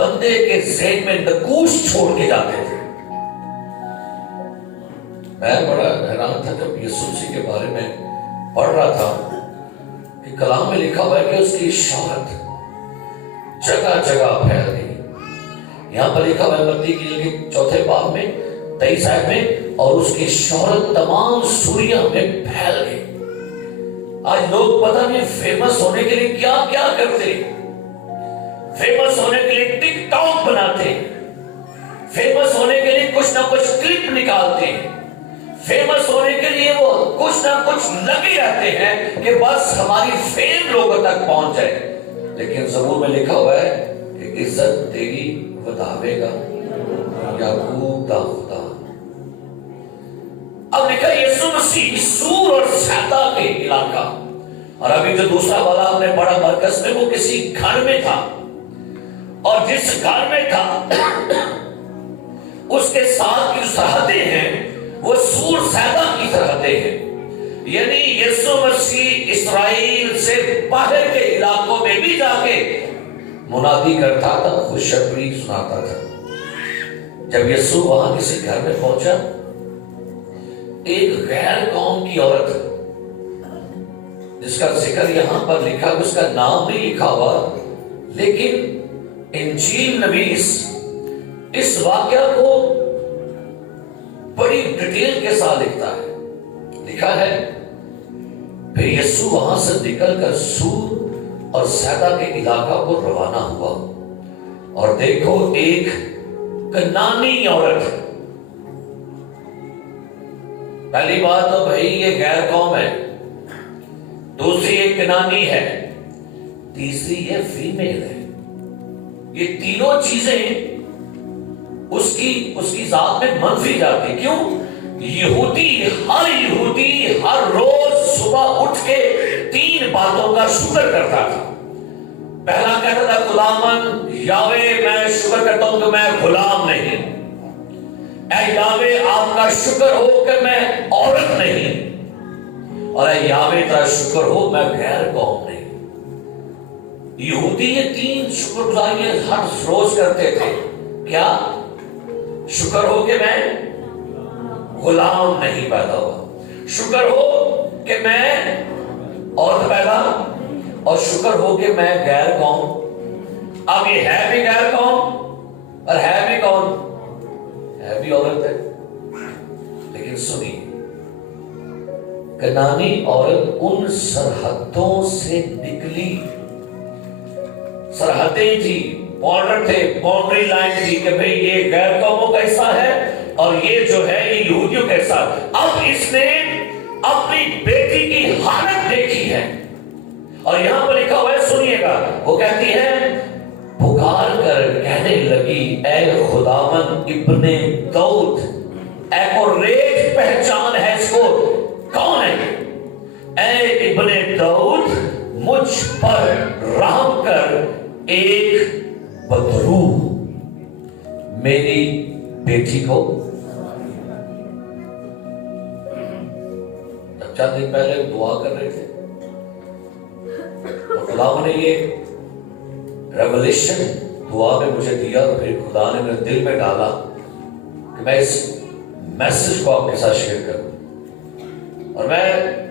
بندے کے ذہن میں نقوش چھوڑ کے جاتے تھے. میں بڑا حیران تھا جب یسوع مسیح کے بارے میں پڑھ رہا تھا کہ کلام میں لکھا ہوا ہے کہ اس کی شہرت جگہ جگہ پھیل گئی. یہاں پر لکھا ہوا ہے متی کی انجیل 4 باب میں 23 آیت میں, اور اس کی شہرت تمام سوریا میں پھیل گئی. آج لوگ پتہ نہیں فیمس ہونے کے لیے کیا کیا کرتے. فیمس ہونے کے لیے ٹک ٹاک بناتے, فیمس ہونے کے لیے کچھ نہ کچھ کلپ نکالتے, فیمس ہونے کے لیے وہ کچھ نہ کچھ لگے رہتے ہیں کہ بس ہماری فیم لوگوں تک پہنچ جائے. لیکن زبور میں لکھا ہوا ہے کہ عزت تیری وداوے گا یعقوب دا خدا. اب لکھا یسوع مسیح سور اور سیدا کے علاقہ, اور ابھی جو دوسرا والا ہم نے پڑھا مرکز میں, وہ کسی گھر میں تھا, اور جس گھر میں تھا اس کے ساتھ کی سرحدیں ہیں وہ سور سیدا کی سرحدیں ہیں. یعنی یسوع مسیح اسرائیل سے باہر کے علاقوں میں بھی جا کے منادی کرتا تھا, خوشخبری سناتا تھا. جب یسوع وہاں کسی گھر میں پہنچا, ایک غیر قوم کی عورت جس کا ذکر یہاں پر لکھا, اس کا نام نہیں لکھا ہوا, لیکن انجیل نویس اس واقعہ کو بڑی ڈیٹیل کے ساتھ لکھتا ہے. لکھا ہے پھر یسوع وہاں سے نکل کر سور اور سیدا کے علاقہ کو روانہ ہوا, اور دیکھو ایک کنانی عورت. پہلی بات تو بھائی یہ غیر قوم ہے, دوسری ایک کنانی ہے, تیسری یہ فیمیل ہے. یہ تینوں چیزیں اس کی ذات میں منفی جاتی. کیوں؟ یہودی ہر روز صبح اٹھ کے 3 باتوں کا شکر کرتا تھا. پہلا کہتا تھا غلامن یاوے, میں شکر کرتا ہوں کہ میں غلام نہیں. اے یاوے آپ کا شکر ہو کہ میں عورت نہیں. اور اے یاوے تیرا شکر ہو میں غیر قوم نہیں. یہودی یہ 3 شکر گزاریاں ہر روز کرتے تھے. کیا؟ شکر ہو کہ میں غلام نہیں پیدا ہوا, شکر ہو کہ میں عورت پیدا, اور شکر ہو کہ میں غیر قوم. اب یہ ہے بھی غیر قوم اور ہے بھی کون؟ ہے بھی عورت ہے. لیکن سنیے, کنانی عورت ان سرحدوں سے نکلی. سرحدیں تھی, بارڈر تھے, باؤنڈری لائن تھی کہ بھئی یہ غیر قوموں کا حصہ ہے اور یہ جو ہے یہ یہودیوں کا حصہ. اب اس نے اپنی بیٹی کی حالت دیکھی ہے, اور یہاں پر لکھا ہوا ہے, سنیے گا, وہ کہتی ہے پکار کر کہنے لگی اے خداوند ابن داؤد. ایکوریٹ پہچان ہے اس کو, کون ہے؟ اے ابن داؤد مجھ پر رحم کر, ایک بدرو میری بیٹی کو. چند دن پہلے دعا کر رہے تھے, اور خدا نے یہ ریولیشن دعا میں مجھے دیا, اور پھر خدا نے میرے دل میں ڈالا کہ میں اس میسج کو آپ کے ساتھ شیئر کروں. اور میں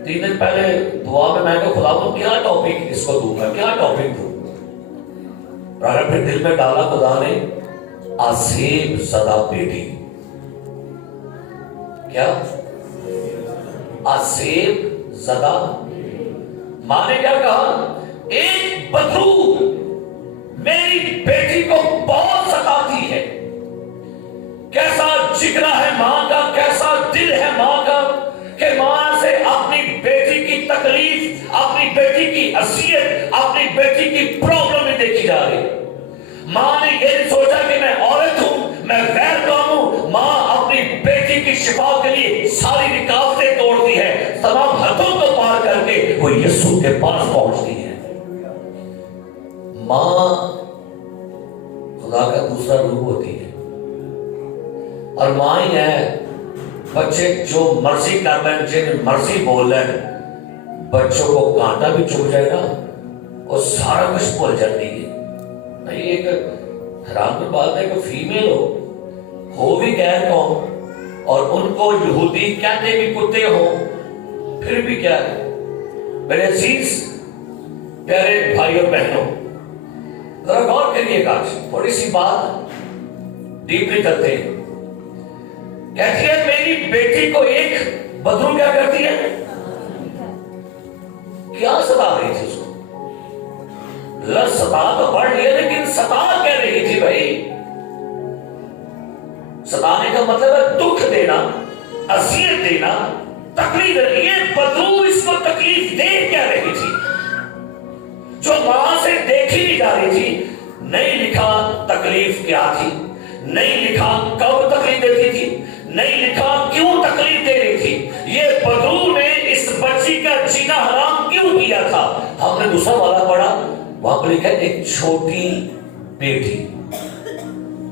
3 دن پہلے دعا میں نے کہا خدا کو کیا ٹاپک اس کو دوں گا, کیا ٹاپک دوں. اور پھر دل میں ڈالا خدا نے آسیب زدہ بیٹی. کیا؟ آسیب زدہ. ماں نے کیا کہا؟ ایک بدرو میری بیٹی کو بہت ستاتی ہے. کیسا جگرا ہے ماں کا, کیسا دل ہے ماں کا کہ ماں سے اپنی بیٹی کی تکلیف, اپنی بیٹی کی اذیت, اپنی بیٹی کی پرابلم دیکھی جا رہی. ماں نے یہ سوچا کہ میں عورت ہوں, میں غیر قوم ہوں. ماں اپنی بیٹی کی شفا کے لیے ساری رکاوٹیں توڑتی ہے, تمام حدوں کو پار کر کے وہ یسوع کے پاس پہنچتی ہے. ماں خدا کا دوسرا روح ہوتی ہے, اور ماں ہی ہے. بچے جو مرضی کر رہے ہیں, جن مرضی بول رہے ہیں, بچوں کو کانٹا بھی چھپ جائے گا اور سارا کچھ بھول جاتی ہے. ایک حیران کی بات ہے کہ فیمیل ہو بھی غیر قوم اور ان کو یہودی کہتے بھی کتے ہو، پھر بھی کیا ہے؟ میرے عزیز پیارے بھائی اور بہنوں، ذرا غور کریے گا، تھوڑی سی بات ڈیپلی کرتے ہیں۔ کہتی ہے میری بیٹی کو ایک بدرو کیا کرتی ہے؟ کیا ستا رہی تھی اس کو؟ لفظ ستا تو پڑھ لیا، لیکن ستا کہہ رہی تھی بھائی۔ ستانے کا مطلب ہے دکھ دینا، اذیت دینا، تکلیف دینا۔ یہ بدرو اس کو تکلیف دے کیا رہی تھی جو وہاں سے دیکھی نہیں جا رہی تھی۔ نہیں لکھا تکلیف کیا تھی، نہیں لکھا کب تکلیف دیتی تھی، نہیں لکھا کیوں تکلیف دے رہی تھی۔ یہ بدرو نے اس بچی کا جینا حرام کیوں کیا تھا؟ ہم نے دوسرا والا پڑھا، وہاں پر لکھا ایک چھوٹی بیٹی،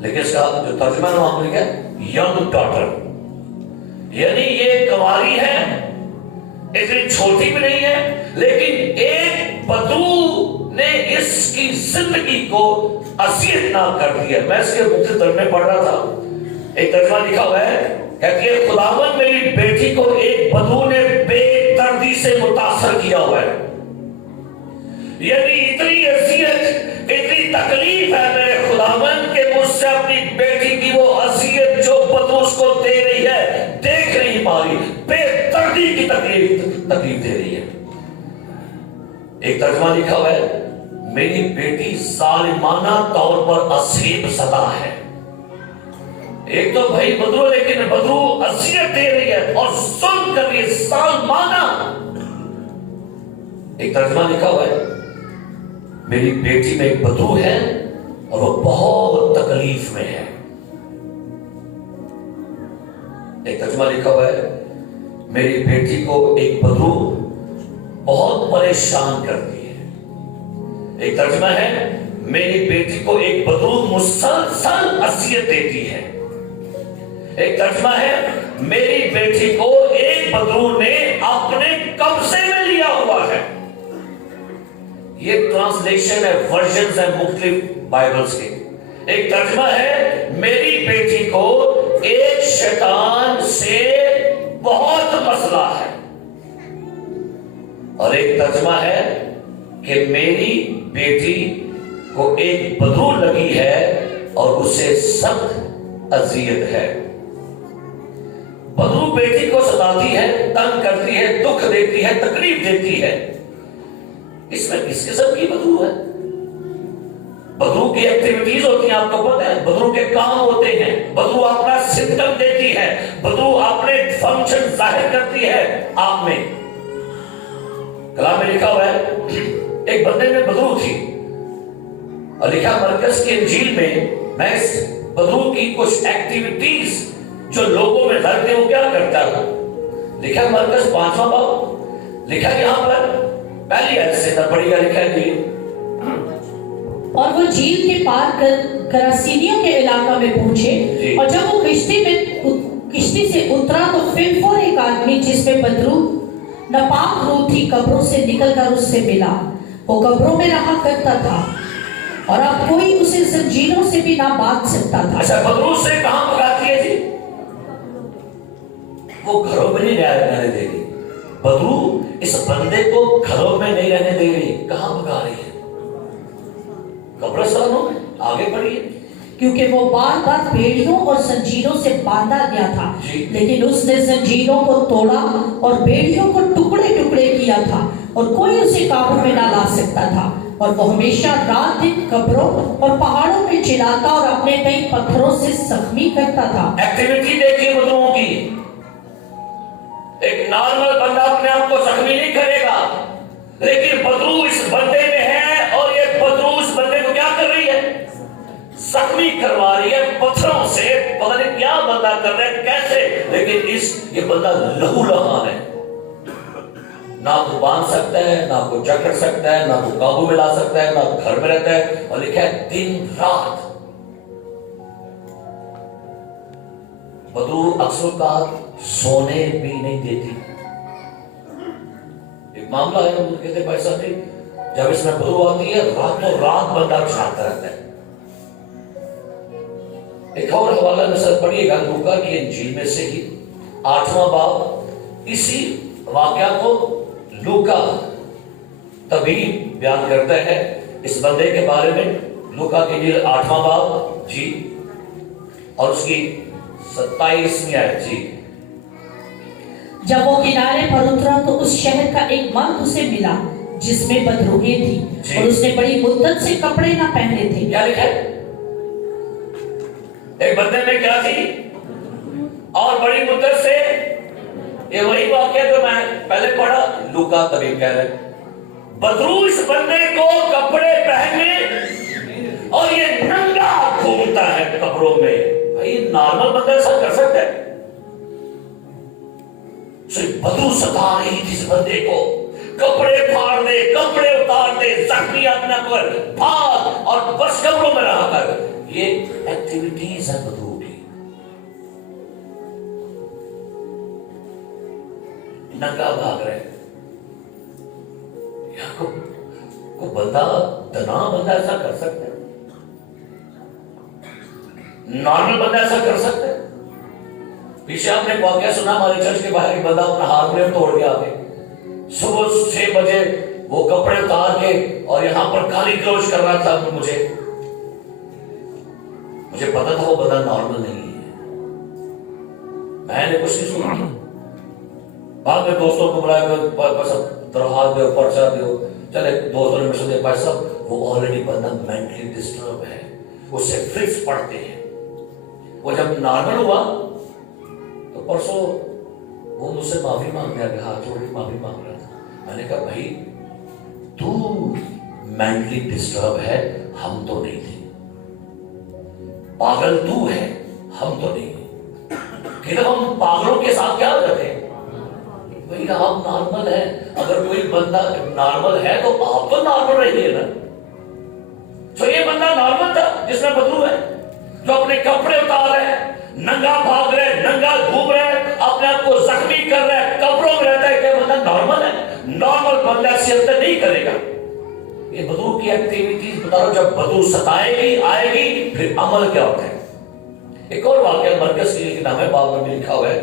لیکن اس کا جو ترجمہ ہے وہاں پر لکھا ینگ ڈاٹر، یعنی یہ کنواری ہے، اتنی چھوٹی بھی نہیں ہے، لیکن ایک بدرو نے اس کی زندگی کو اذیت نہ کر دیا۔ میں اس کے مختلف ترجمے پڑھ رہا تھا، ایک ترجمہ لکھا ہوا ہے کہ خداوند میری بیٹی کو ایک بدرو نے بے دردی سے متاثر کیا ہوا ہے، یعنی اتنی اذیت، اتنی تکلیف ہے میرے خداوند کہ مجھ سے اپنی بیٹی کی وہ اذیت جو بدرو اس کو دے رہی ہے دیکھ نہیں پا رہی، بے دردی کی تکلیف دے رہی ہے۔ ایک ترجمہ لکھا ہوا ہے میری بیٹی ظالمانہ طور پر عذاب زدہ ہے۔ ایک تو بھائی بدرو، لیکن بدرو اذیت دے رہی ہے اور ظلم کر رہی ہے، ظالمانہ۔ ایک ترجمہ لکھا ہوا ہے میری بیٹی میں ایک بدرو ہے اور وہ بہت تکلیف میں ہے۔ ایک ترجمہ لکھا ہوا ہے میری بیٹی کو ایک بدرو بہت پریشان کرتی ہے۔ ایک ترجمہ ہے میری بیٹی کو ایک بدرو مسلسل اذیت دیتی ہے۔ ایک ترجمہ ہے میری بیٹی کو ایک بدرو نے اپنے قبضے میں لیا ہوا ہے۔ یہ ٹرانسلیشن ہے، ورژنز ہیں مختلف بائبلز کے۔ ایک ترجمہ ہے میری بیٹی کو ایک شیطان سے بہت مسئلہ ہے، اور ایک ترجمہ ہے کہ میری بیٹی کو ایک بدرو لگی ہے اور اسے سخت اذیت ہے۔ بدرو بیٹی کو ستاتی ہے، تنگ کرتی ہے، دکھ دیتی ہے، تکلیف دیتی ہے۔ اس میں کس قسم کی بدرو ہے؟ بدرو کی ایکٹیویٹیز ہوتی ہیں، آپ کو پتہ ہے، بدرو کے کام ہوتے ہیں، بدرو اپنا سمپٹم دیتی ہے، بدرو اپنے فنکشن ظاہر کرتی ہے آپ میں۔ کلام میں لکھا ہوا ہے ایک بندے میں بدرو تھی، اور لکھا مرکز کی انجیل میں اس بدرو کی کچھ ایکٹیویٹیز جو لوگوں میں دھرتے وہ کیا کرتا تھا۔ لکھا مرکز 5واں باب، لکھا یہاں پر پہلی آیت سے پڑھی گا، لکھا ہے اور وہ جھیل کے پار کراسینیوں کے علاقہ میں پہنچے، اور جب وہ کشتی سے اترا تو فر ایک آدمی جس میں بدرو ناپاک روح تھی قبروں سے نکل کر اس سے ملا۔ وہ قبروں میں رہا کرتا تھا اور اب کوئی اسے زنجیروں سے بھی نہ باندھ سکتا تھا۔ اچھا، بدرو سے کہاں بھگاتی ہے جی؟ وہ گھروں میں نہیں رہنے دے رہی۔ بدرو اس بندے کو گھروں میں نہیں رہنے دے رہی، کہاں بھگا رہی ہے؟ قبرستانوں میں۔ آگے پڑھیے۔ کیونکہ وہ بار بار بیڑیوں اور زنجیروں سے باندھا گیا تھا، لیکن اس نے زنجیروں کو توڑا اور بیڑیوں کو ٹکڑے ٹکڑے کیا تھا، اور کوئی اسے قابو میں نہ لا سکتا تھا۔ اور وہ ہمیشہ رات دن قبروں اور پہاڑوں میں چلاتا اور اپنے کئی پتھروں سے زخمی کرتا تھا۔ ایکٹیویٹی دیکھیے بدروؤں کی۔ ایک نارمل بندہ اپنے آپ کو زخمی نہیں کرے گا، لیکن بدرو اس بندے میں ہے، اور یہ بدرو اس بندے کو کیا کر رہی ہے؟ زخمی کروا رہی ہے پتھروں سے۔ پتہ نہیں کیا بندہ کر رہا ہے، کیسے، لیکن یہ بندہ لہو لہان ہے، نہ کو باندھ سکتا ہے، نہ کو جکڑ سکتا ہے، نہ کو قابو میں لا سکتا ہے، نہ گھر میں رہتا ہے، اور لکھا ہے دن رات۔ بدرو اکثر اوقات سونے بھی نہیں دیتی۔ ایک معاملہ ہے، وہ کہتے ہیں بھائی صاحب جب اس میں بدرو آتی ہے راتوں رات بندہ چھاتا رہتا ہے، ایک اور حوالہ نظر پڑھیے گا لوکا کی انجیل میں سے ہی 8واں باب. اسی واقعہ کو لوکا تبھی بیان کرتا ہے اس بندے کے بارے میں. لوکا کی انجیل 8واں باب جی اور اس کی 27ویں آیت جی. جب وہ کنارے پر اترا تو اس شہر کا ایک مرد اسے ملا جس میں بدروہیں تھی اور اس نے بڑی مدت سے کپڑے نہ پہنے تھے. کیا لکھا ہے؟ ایک بندے میں کیا تھی اور بڑی مدت سے. یہ وہی واقعہ جو میں پہلے پڑھا. لوکا تبھی کہہ رہے بدرو اس بندے کو کپڑے پہنے اور یہ ننگا گھومتا ہے قبروں میں. بھائی نارمل بندہ ایسا کر سکتا ہے؟ صرف بدو ستا رہی تھی اس بندے کو. کپڑے پھاڑ دے, کپڑے اتار دے, زخمی اپنا پر بھاگ اور بس قبروں میں رہا کر. یہ ایکٹیویٹیز ہے بدو کی. ننگا بھاگ رہے کو بندہ دنا بندہ ایسا کر سکتا ہے؟ نارمل بندہ ایسا کر سکتا ہے؟ پیچھے آپ نے واقعہ سنا ہمارے چرچ کے باہر ایک بندہ اپنا ہارمونیم توڑ گیا. صبح 6 بجے وہ کپڑے اتار کے اور یہاں پر گالی گلوچ کر رہا تھا. مجھے پتا تھا وہ بندہ نارمل نہیں ہے. میں نے کچھ نہیں سنا. بعد میں دوستوں کو بلایا درخواست دو, پرچہ دو. چلے دوستوں نے مشورہ دیا بھائی صاحب وہ آلریڈی بندہ مینٹلی ڈسٹرب ہے, اسے فکس پڑھتے ہیں. وہ جب نارمل ہوا تو پرسوں وہ مجھ سے معافی مانگ رہا, ہاتھ جوڑ کے معافی مانگ رہا تھا. میں نے کہا بھائی تو مینٹلی ڈسٹرب ہے, ہم تو نہیں تھے. پاگل تو ہے, ہم تو نہیں. کہ ہم پاگلوں کے ساتھ کیا کرتے ہیں؟ بھائی آپ نارمل ہیں. اگر کوئی بندہ نارمل ہے تو آپ تو نارمل رہیے نا. تو یہ بندہ نارمل تھا جس میں بدلو ہے, جو اپنے کپڑے اتار رہے ہیں, ننگا بھاگ رہے, ننگا گھوم رہے, اپنے آپ کو زخمی کر رہے, قبروں میں رہتا ہے. کیا بندہ نارمل ہے؟ نارمل بندہ ایسی حرکت نہیں کرے گا. یہ بدو کی ایکٹیویٹیز بتا رہا ہوں. جب بدو ستائے گی, آئے گی, پھر عمل کیا ہوتا ہے. ایک اور واقعہ مرکز کی کتاب ہے, باب میں بھی لکھا ہوا ہے.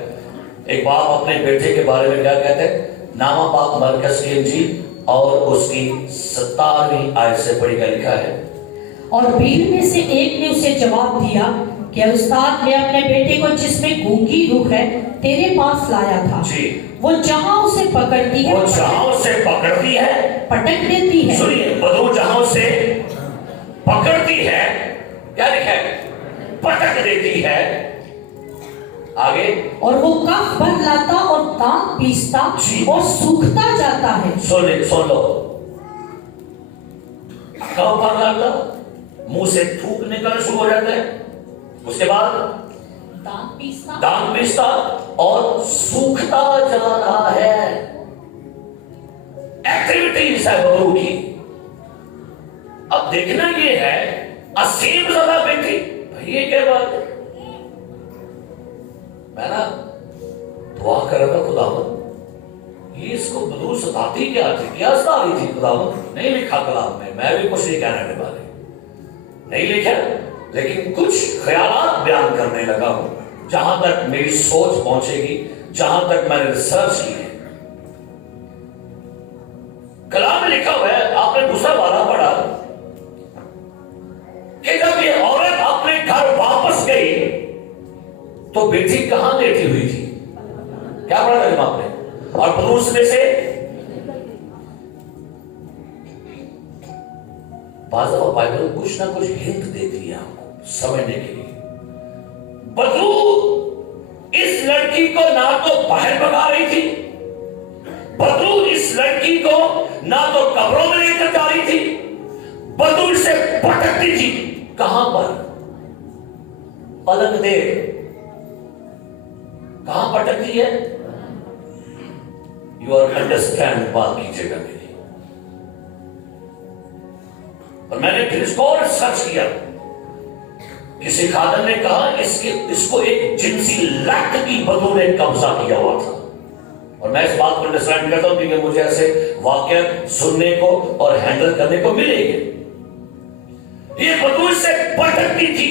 ایک باپ اپنے بیٹے کے بارے میں کیا کہتے ہیں؟ نامہ پاک مرکز کی انجیل اور اس کی 17ویں آیت سے پڑھی کا لکھا ہے. اور بھیڑ میں سے ایک نے اسے جواب دیا کہ استاد میں اپنے بیٹے کو جس میں گونگی روح ہے تیرے پاس لایا تھا. وہ جہاں اسے پکڑتی ہے پٹک دیتی ہے. سنیے, بدو جہاں اسے پکڑتی ہے کیا لکھا ہے؟ پٹک دیتی ہے. آگے اور وہ کف بھر لاتا اور دانت پیستا اور سوکھتا جاتا ہے. سن لو, کف بھر لاتا, منہ سے تھوک نکلنا شروع ہو جاتا ہے. اس کے بعد دانت پیستا اور سوکھتا چلا رہا ہے. ایکٹیویٹیز ہے بدو کی. اب دیکھنا یہ ہے اسیم زدہ بیٹی. یہ کیا بات ہے؟ میں نا دعا کر رہا تھا خداوند یہ اس کو بدو ستاتی کیا تھی, کیا ستا رہی تھی خداوند؟ نہیں لکھا کلام میں, میں بھی کچھ نہیں کہنے کے بارے نہیں لکھا, لیکن کچھ خیالات بیان کرنے لگا ہوں جہاں تک میری سوچ پہنچے گی, جہاں تک میں نے ریسرچ کی ہے. کلام میں لکھا ہوا ہے, آپ نے دوسرا والا پڑھا کہ جب یہ عورت اپنے گھر واپس گئی تو بیٹی کہاں لیٹی ہوئی تھی؟ کیا پڑھا تھا آپ نے؟ اور پروس میں سے بعض دفعہ بائبل کچھ نہ کچھ ہنٹ دیتی ہے آپ کو سمجھنے کے لیے. بدو اس لڑکی کو نہ تو باہر بھگا رہی تھی, بدو اس لڑکی کو نہ تو قبروں میں لے کر جا رہی تھی, بدو اسے پٹکتی تھی. کہاں پر؟ پلنگ دے. کہاں پٹکتی ہے؟ یو آر انڈرسٹینڈ بات کیجیے گا میری. اور میں نے پھر اس کو اور سرچ کیا. کسی خادم نے کہا اس کو ایک جنسی لت کی بدو نے قبضہ کیا ہوا تھا. اور میں اس بات کو انڈرسٹینڈ کرتا ہوں کیونکہ مجھے ایسے واقعہ سننے کو اور ہینڈل کرنے کو ملے گی. یہ بدو اس سے پٹکتی تھی,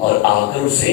اور آ کر اسے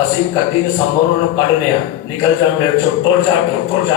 ਅਸੀਂ 31 ਦਸੰਬਰ ਨੂੰ ਕੱਢਨੇ ਆ, ਨਿਕਲ ਜਾ ਮੇਰੇ ਚੋਂ, ਟੁਰ ਜਾ,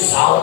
7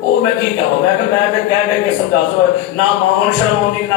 ਉਹ ਮੈਂ ਕੀ ਕਹਾਂ, ਮੈਂ ਕਹਿ ਕੇ ਸਮਝਾ ਸੋ ਨਾ ਮਾਂ ਸ਼ਰਮ ਆਉਂਦੀ ਨਾ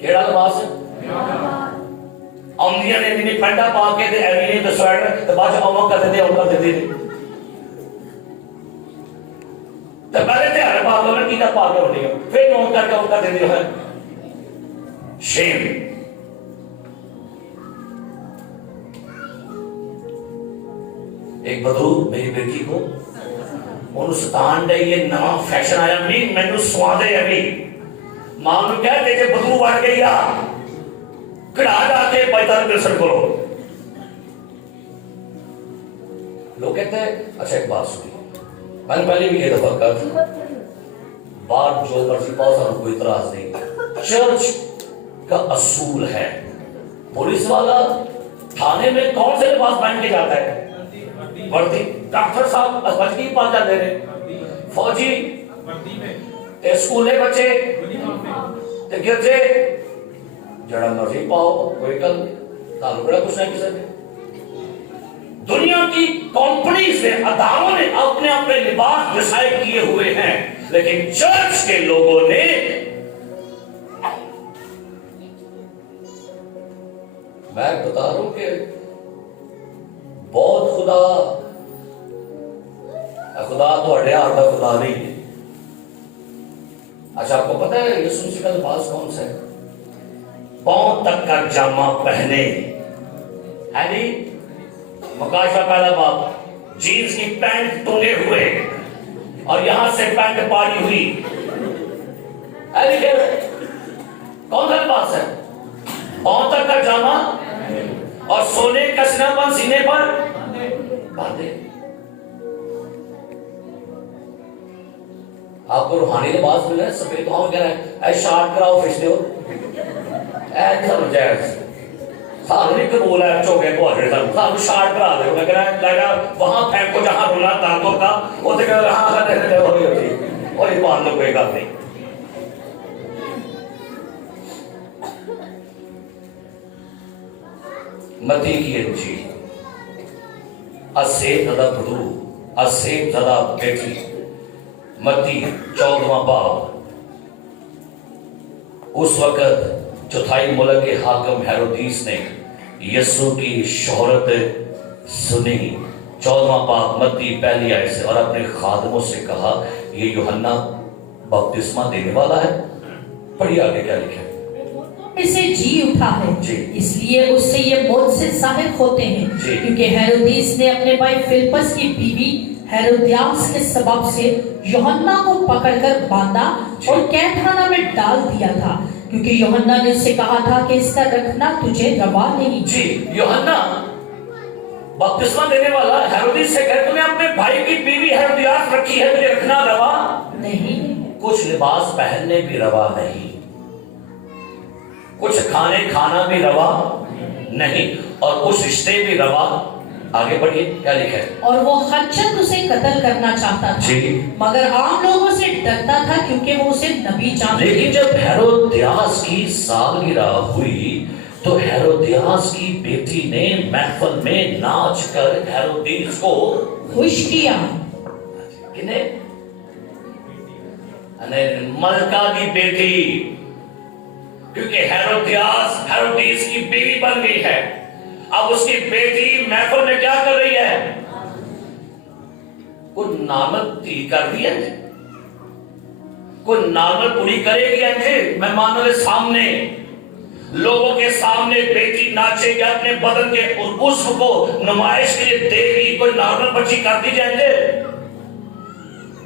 کیڑا لباس ہے آمدیاں نے نہیں پینٹا پا کے تے ایویں تے سویٹر تے بعد اوما کر دیندے اوما دے دے تے پہلے تے ہر بات ہونا کیتا پا کے ہوندی ہے پھر نوٹ کر کے اوما دے دیندے ہے شیم ایک بدو میری بیٹی کو انہوں ستان دے یہ نواں فیشن آیا نہیں میں نے سوادے ابھی ماں نے کہا کہ بدو بڑھ گئی کڑا جا کے بیتار برسن کرو لوگ کہتے ہیں اچھا ایک بات سنی میں نے پہلے بھی یہ دفعہ کہا بات جو مرضی پاؤ سانو کوئی اعتراض نہیں چرچ کا اصول ہے پولیس والا تھانے میں کون سے لباس پہن کے جاتا ہے وردی ڈاکٹر صاحب بچگی پا جاتے ہیں فوجی تے اسکولے بچے تے گرجے جڑا مرضی پاؤ کوئی کل تعلق بڑا کچھ نہیں کسے دنیا کی کمپنیز نے اداروں نے اپنے اپنے لباس ڈیسائیڈ کیے ہوئے ہیں لیکن چرچ کے لوگوں نے میں بتا رہا ہوں کہ بہت خدا تو اڈیار کا خدا نہیں ہے اچھا آپ کو پتا ہے یسوع مسیح کا لباس کون سا ہے پاؤں تک کا جامع پہنے ہے نہیں مکاشفہ پہلا باب جینز کی پینٹ ٹنگے ہوئے اور یہاں سے پینٹ پاڑی ہوئی ہے نہیں کون سا لباس ہے پاؤں تک کا جامع اور سونے کا سینہ سینے پر باندھے آپ کو روحانی لباس مل رہا ہے سفید تو ہم کہہ رہے ہیں اے شارٹ کراؤ فشتے ہو اے سمجھے سانو نہیں قبول ہے چوکے کو آگے سانو شارٹ کرا دے میں کہہ رہا ہے لگا وہاں پھینکو جہاں رونا تانتوں کا وہ تو کہہ رہا ہاں کہتے ہیں ہوئی ہوتی اور یہ باندھ لو کوئی گل نہیں متی کی انجیل اسے زدہ بدو اسے زدہ بیٹی متی 14واں باب اس وقت چوتھائی ملک کے حاکم ہیرودیس نے یسوع کی شہرت سنی 14واں باب متی پہلی آیت سے اور اپنے خادموں سے کہا یہ یوحنا بپتسمہ دینے والا ہے پڑھیے آگے کیا لکھا ہے سے جی اٹھا ہے اس لیے اس سے یہ موت سے ظاہر ہوتے ہیں کیونکہ ہیرودیس نے اپنے بھائی فلپس کی بیوی ہیرودیاس کے سبب سے یوحنا کو پکڑ کر باندھا اور قید خانہ میں ڈال دیا تھا کیونکہ یوحنا نے اس سے کہا تھا کہ اس کا رکھنا تجھے روا نہیں جی یوحنا بپتسمہ دینے والا ہیرودیس سے کہے تمہیں اپنے بھائی کی بیوی ہیرودیاس رکھی ہے تجھے رکھنا روا نہیں کچھ لباس پہننے بھی روا نہیں کچھ کھانا بھی روا نہیں اور کچھ رشتے بھی روا آگے بڑھیے کیا لکھا ہے اور وہ خدشت اسے قتل کرنا چاہتا تھا مگر عام لوگوں سے ڈرتا تھا کیونکہ وہ اسے نبی جانتے تھے لیکن جب ہیرودیاس کی سالگرہ ہوئی تو ہیرودیاس کی بیٹی نے محفل میں ناچ کر ہیرودیس کو خوش کیا کنہیں ملکہ کی بیٹی کیونکہ ہیرودیس کی بیوی بن گئی ہے اب اس کی بیٹی محفل میں کیا کر رہی ہے کوئی نامت کر دی ہے کوئی نامت پوری کرے گی انجھے مہمانوں کے سامنے لوگوں کے سامنے بیٹی ناچے گی اپنے بدن کے عضو کو نمائش کے لیے دے گی کوئی نارمل بچی کر دی جائیں گے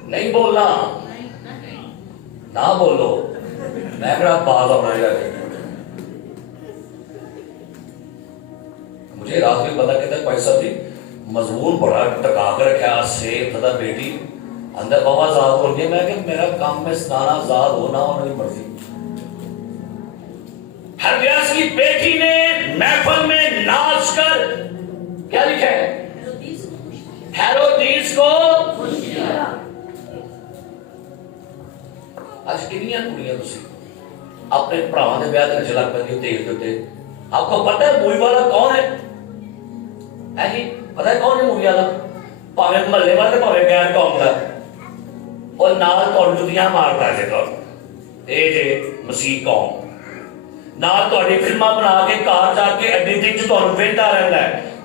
نہیں بولنا نہ بولو میں کہا باز ہونا جائے مجھے رات میں پتا کہتا پیسہ تھی مضمون بڑا ٹکا کر رکھا سے پتا بیٹی اندر بابا آزاد ہو گیا میں کہ میرا کام میں سنانا آزاد ہونا ہونا نہیں مرضی ہیرودیاس کی بیٹی نے محفل میں ناچ کر کیا لکھا ہے ہیرودیس کو آج کنیاں کڑیاں تسی اپنے پراواں دے بیاہ تے جلک پندی تیل دے آپ کو پتہ ہے مووی والا کون ہے جی پتہ ہے کون ہے مووی والا پاویں محلے والے پاویں غیر قوم دا اور نال تو جتیاں مارتا ہے تو اے جے مسیح قوم ਨਾਲ ਤੁਹਾਡੀ ਫਿਲਮਾਂ ਬਣਾ ਕੇ ਘਰ ਜਾ ਕੇ ਐਡੀਟਿੰਗ 'ਚ ਤੁਹਾਨੂੰ ਵੇਖਦਾ ਰਹਿੰਦਾ ਹੈ,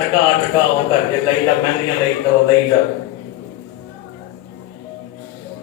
ਟਕਾ ਉਹ ਕਰਕੇ ਲਈ ਜਾ, ਮਹਿੰਦੀਆਂ ਲਈ ਜਾ।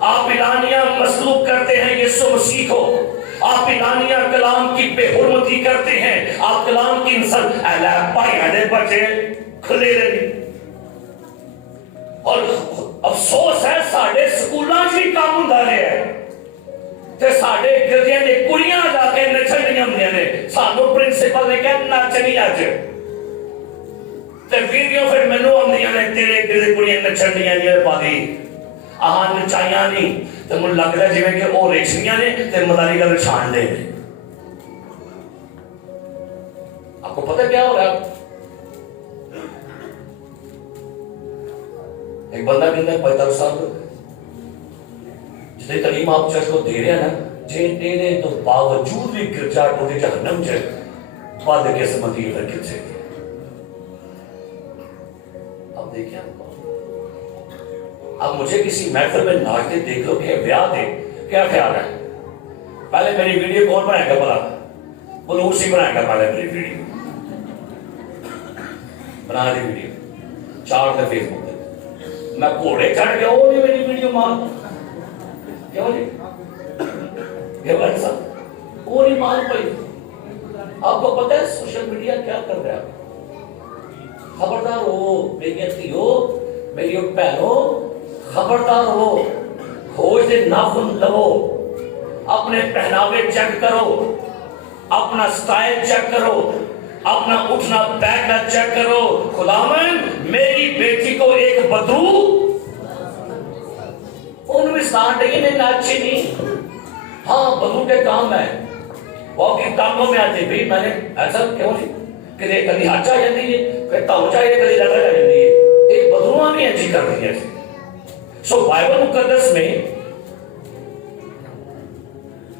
آپ اعلانیہ مسلوب کرتے ہیں یسوع مسیح کو، آپ اعلانیہ کلام کی بے حرمتی کرتے ہیں، آپ کلام کی انسان اہلہ پائی ہڈے بچے کھلے رہی۔ اور افسوس ہے ساڑھے سکولاں جی کام ہوندا رہیا ہے تے ساڑھے گردیاں دے کڑیاں جا کے نچڑیاں ہوندیاں نے، سانو پرنسپل نے کہا نچنی اج تے ویڈیو پھر مینوں آندیاں نے تیرے گردے کڑیاں نچڑیاں نہیں پاگی آہاں نچائیاں نہیں تے مجھے لگدا ہے جویں کہ او ریشمیاں نے تے مداری گل چھان دے نے۔ آپ کو پتہ کیا ہو رہا ہے؟ ایک بندہ کہتا ہے پیدر صاحب جتنی تعلیم آپ چرچ کو دے رہے ہیں نا، جے دینے تو باوجود بھی گرجا ٹوٹے جہنم جائے بعد کے سمتی ہے پھر کچھ ہے۔ اب دیکھیں اب مجھے کسی محفل میں ناچتے دیکھ لو کہ بیاہ دے، کیا خیال ہے؟ پہلے میری ویڈیو کون بنائے گا بلا؟ بلور سی بنائے گا پہلے میری ویڈیو، بنا دی ویڈیو چار دے فیس بک دے، میں گھوڑے چڑھ گیا وہ نہیں میری ویڈیو مان کیوں جی یہ بات صاحب وہ نہیں مان پائی۔ آپ کو پتہ ہے سوشل میڈیا کیا کر رہا ہے؟ خبردار ہو میری اتیو میری بہنوں، خبردار ہو، ہوش دے ناخن لو، اپنے پہناوے چیک کرو، اپنا سٹائل چیک کرو، اپنا اٹھنا بیٹھنا چیک کرو۔ خداوند میری بیٹی کو ایک بدرو ان میں سانٹ ہی نہیں اچھی نہیں، ہاں بدرو کے کام ہے وہ اپنی کاموں میں آتے بھی میں نے ایسا کیوں نہیں کہ کدی ہاتھ آ جاتی ہے کہ تاؤں چاہیے کدی لڑا آ جاتی ہے، ایک بدروہ بھی اچھی کر رہی ہے۔ سو بائبل مقدس میں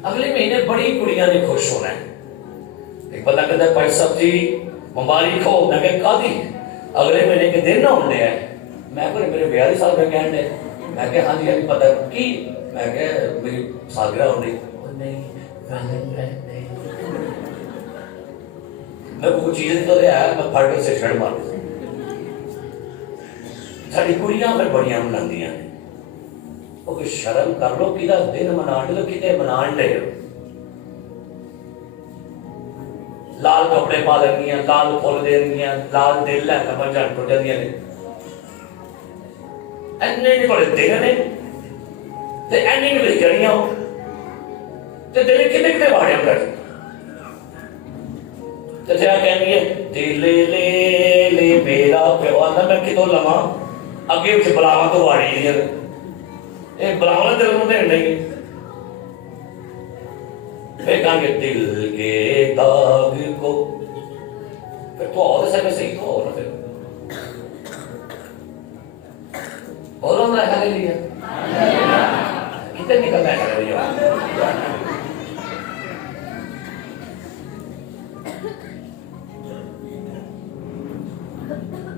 اگلے مہینے بڑی کڑیاں نے خوش ہونا ہے۔ ایک بندہ کہتا ہے بھائی صاحب جی مبارک ہو، میں کہ قاضی اگلے مہینے کے دن نہ ہونے ہیں، میں کہ میرے بیاری صاحب میں کہنے ہیں، میں کہ ہاں جی ابھی پتہ کی، میں کہ میری سالگرہ ہو رہی نہیں میں وہ چیز تو آیا میں پھڑ کے سے چھڑ مار دوں۔ ساری کڑیاں پھر بڑیاں مناندیاں ہیں، وہ کوئی شرم کر لو کدھا دن منان لو کدھے منان لے لو۔ لال کپڑے پا لینگیاں، لال پھول دینگیاں، لال دل لے کر بچان ٹوٹ جاندیاں نے، اینے نہیں بڑے دن نے تے اینے نہیں بڑی جڑیاں ہو تے دل کتنے کتنے باڑے ہم کر تے جا کہیں گے دل لے لے میرا پیوانا میں کتوں لما اگے اسے بلاوا تو باڑی دیا ایک بلاوا دل میں دین نہیں پھر کہیں گے دل کے داغ کو پھر تو اور سے میں صحیح تو ہو نا پھر بولو نا ہاللویا کتنے نکلنا ہے ہاللویا۔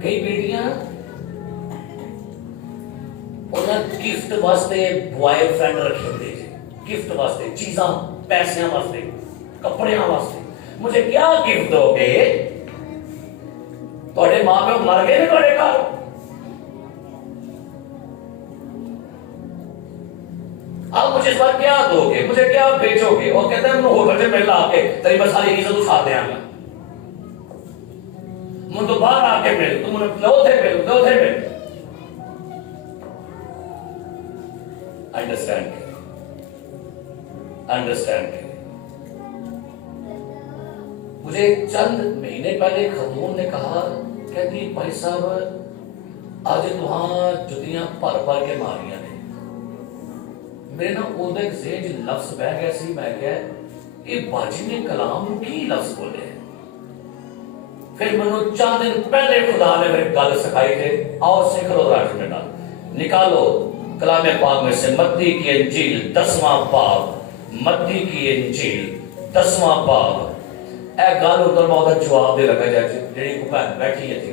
کئی بیٹیاں انہیں گفٹ واسطے بوائے فرینڈ رکھے ہوتے ہیں، گفٹ واسطے چیزاں پیسیاں واسطے کپڑیاں واسطے، مجھے کیا گفٹ دو گے؟ تھوڑے ماں پہ مر گئے نا تھوڑے گھر، آپ مجھے اس بار کیا دو گے؟ مجھے کیا بیچو گے؟ وہ کہتے ہیں انہوں ہوٹل سے ملنا آ کے تری میں ساری عزت اٹھا دیں گا، من تو باہر آ کے مل، تم انہیں لو تھے مل انڈرسٹینڈ مجھے چند مہینے پہلے خاتون نے کہا کہتی بھائی صاحب آج تہاں جتیاں پر پر کے ماریاں نے، میرے نا وہ ایک ذہن لفظ بہ گیا سی، میں کہا یہ باجی نے کلام کی لفظ بولے۔ پھر منو چند دن پہلے خدا نے میرے گل سکھائی تھے، اور سیکھ لو راج میں نکالو کلام پاک میں سے متی کی انجیل 10واں باب، متی کی انجیل 10واں باب، اے گل ادھر بہت جواب دے لگا جڑی کو بہن بیٹھی ہے تھی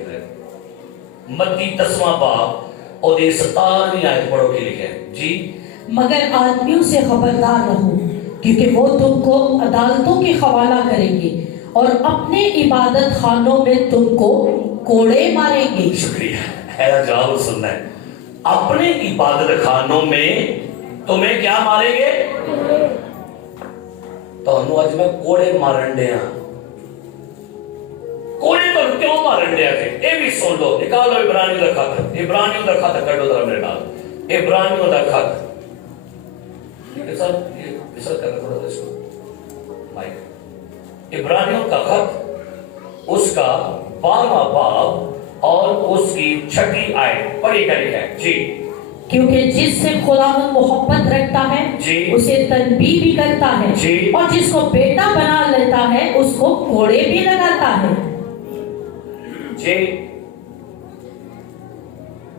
متی 10واں باب اور 17ویں آیت پڑھو کے لکھے جی، مگر آدمیوں سے خبردار رہو کیونکہ وہ تم کو عدالتوں کے حوالہ کریں گے اور اپنے عبادت خانوں میں تم کو کوڑے ماریں گے۔ شکریہ، ہے جواب سننا ہے، اپنے عبادت خانوں میں تمہیں کیا ماریں گے؟ تو اج میں کوڑے مارن دیا. کوڑے تو کیوں مارن دیا تھے؟ یہ بھی سن لو. نکالو عبرانیوں کا خط. عبرانیوں کا خط کر دو ذرا میرے نال. عبرانیوں کا خط. یہ سب یہ کرنا پڑا اس کو مائک. عبرانیوں کا خط اس کا 12واں باب اور اس کی 6 آیت پڑھی گئی ہے. جی. کیونکہ جس سے خداوند محبت رکھتا ہے اسے تنبیہ بھی کرتا ہے اور جس کو بیٹا بنا لیتا ہے اس کو کوڑے بھی لگاتا ہے. جی.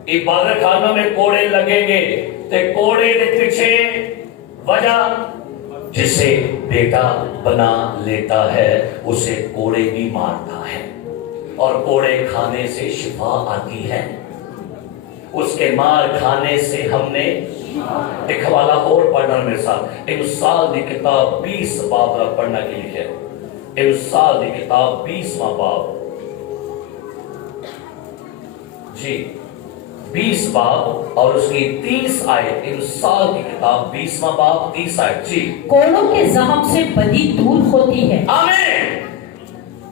عبادت خانوں میں کوڑے لگیں گے تے کوڑے دے پیچھے وجہ جسے بیٹا بنا لیتا ہے اسے کوڑے بھی مارتا ہے اور کوڑے کھانے سے شفا آتی ہے. اس کے مار کھانے سے ہم نے ایک حوالہ اور پڑھنا میرے ساتھ. امثال کی کتاب 20 باب پڑھنا کے لیے. امثال کی کتاب 20واں باب. جی 20 باب اور اس کی 30 آیت. امثال کی کتاب 20واں باب 30 آیت. جی. کوڑوں کے زخم سے بدی دور ہوتی ہے. آمین.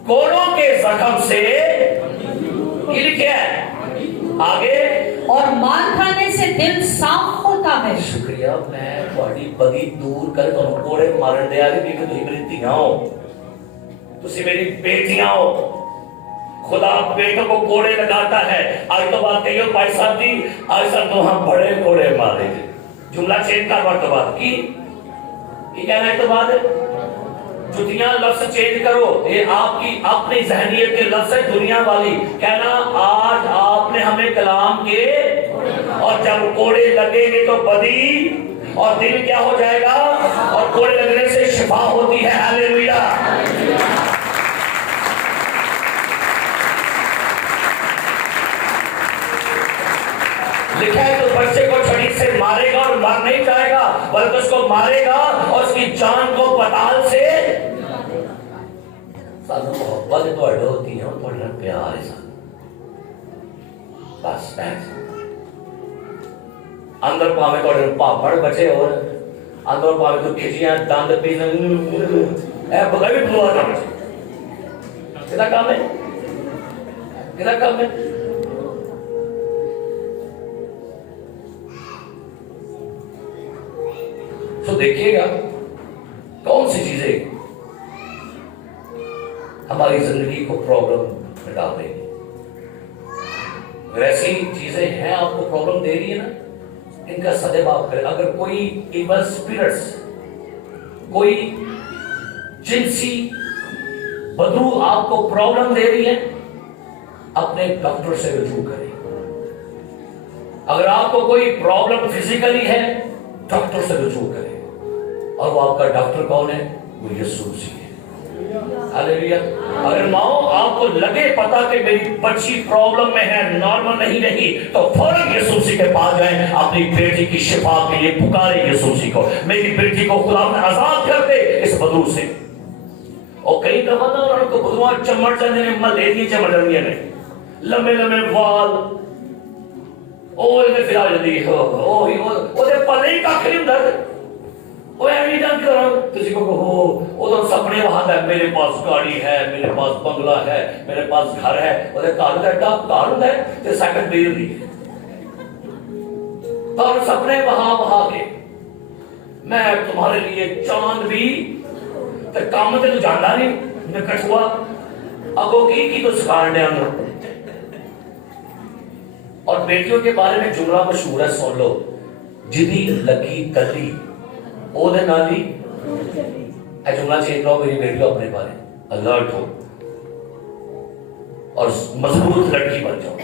کوڑوں کے زخم سے یہ لکھا ہے آگے اور مار کھانے سے دل صاف ہوتا ہے. شکریہ. میں تھوڑی بدی دور کر تو کوڑے مارن دیا کہ تسی میری دھیاں ہو, تسی میری بیٹیاں ہو. خدا بیٹوں کو کوڑے لگاتا ہے. آج تو بات کہیو بھائی صاحب جی آج سر تو ہم بڑے کوڑے مارے گے. جملہ چینج کر بات تو بات کی کہنا ہے تو بات جتیاں لفظ چینج کرو. یہ آپ کی اپنی ذہنیت کے لفظ ہے دنیا والی. کہنا آج آپ نے ہمیں کلام کے اور جب کوڑے لگیں گے تو بدی اور دل کیا ہو جائے گا اور کوڑے لگنے سے شفا ہوتی ہے. ہاللیلویا. لکھا ہے تو بچے کو چھڑی سے مارے گا اور مر نہیں جائے گا بلکہ اس کو مارے گا اور اس کی جان کو پتال سے. سانو محبت تواڈے ہوتی ہے اور تواڈے نال پیار ہے. سانو بس اندر پاوے تواڈے پاپڑ بچے اور اندر پاوے تو کھجیاں دند پینے اے بغیر بھی بلوا کر کدا کام ہے کدا کام ہے. تو دیکھیے گا کون سی چیزیں ہماری زندگی کو پرابلم ڈال دیں گی. ایسی چیزیں ہیں آپ کو پرابلم دے رہی ہے نا, ان کا سدب آپ کریں. اگر کوئی ایول اسپرٹس, کوئی جنسی بدو آپ کو پرابلم دے رہی ہے اپنے ڈاکٹر سے رجوع کریں. اگر آپ کو کوئی پرابلم فزیکلی ہے ڈاکٹر سے رجوع کریں. اور وہ آپ کا ڈاکٹر کون ہے؟ وہ یسوع مسیح ہے. ہاللیلویا. اگر ماں آپ کو لگے پتا کہ میری بچی پرابلم میں ہے, نارمل نہیں رہی, تو فوراً یسوع مسیح کے پاس جائیں. اپنی بیٹی کی شفا کے لیے پکارے یسوع مسیح کو. میری بیٹی کو خدا آزاد کر دے اس بدو سے. اور کئی دفعہ نا انہوں کو بدواں چمڑ جانے نے ملے نہیں چمڑ جانے نے لمبے لمبے وال او نے پھر آ جاتی ہے او دے پلے ہی کھ نہیں ہوندا. وہ ایویں جان کرو کسی کو ہو وہ تو سپنے وہاں ہے میرے پاس گاڑی ہے, میرے پاس بنگلہ ہے, میرے پاس گھر ہے. وہ گھر کا ایڈا گھر ہوتا ہے تے سیکنڈ پہ ہوتی ہے. اور سپنے وہاں کے میں تمہارے لیے چاند بھی تے کام تے تو جاندا نہیں میں کٹوا اگو کی تو سکھان دے اندر. اور بیٹیوں کے بارے میں جملہ مشہور ہے, سن لو. جدی لگی کلی او دے نال ہی اے جملہ چینج کرو. میری بیٹی اپنے بارے الرٹ ہو اور مضبوط لڑکی بن جاؤ.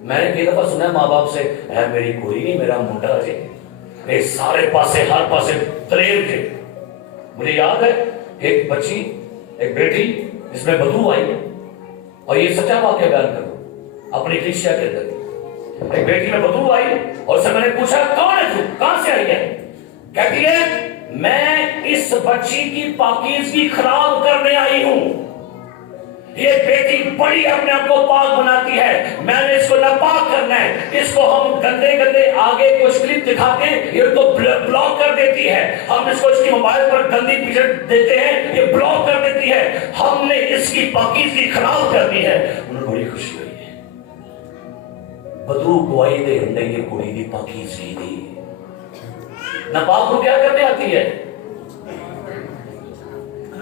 میں نے کئی دفعہ سنا ہے ماں باپ سے, اے میری کوئی نہیں, میرا منڈا ہے اے سارے پاسے ہر پاسے تریر تھے. مجھے یاد ہے ایک بچی ایک بیٹی جس میں بدو آئی ہے, اور یہ سچا واقعہ بیان کرو اپنی کلیسیا کے اندر. ایک بیٹی میں بدو آئی اور سے میں نے پوچھا کون ہے تو, کہاں سے آئی ہے؟ کہتی ہے میں اس بچی کی پاکیزگی خراب کرنے آئی ہوں. یہ بیٹی بڑی اپنے آپ کو پاک بناتی ہے، میں نے اس کو ناپاک کرنا ہے، اس کو ہم گندے گندے آگے کچھ کلپ دکھاتے ہیں، یہ تو بلاک کر دیتی ہے، ہم اس کو اس کی موبائل پر گندی پکچر دیتے ہیں، یہ بلاک کر دیتی ہے، ہم نے اس کی پاکیزگی خراب کرنی ہے۔ انہیں بڑی خوشی ہوئی ہے، بدو گوائی دے ہندے یہ کڑی دی پاکیزگی دی۔ ناپاک کو کیا کرنے آتی ہے؟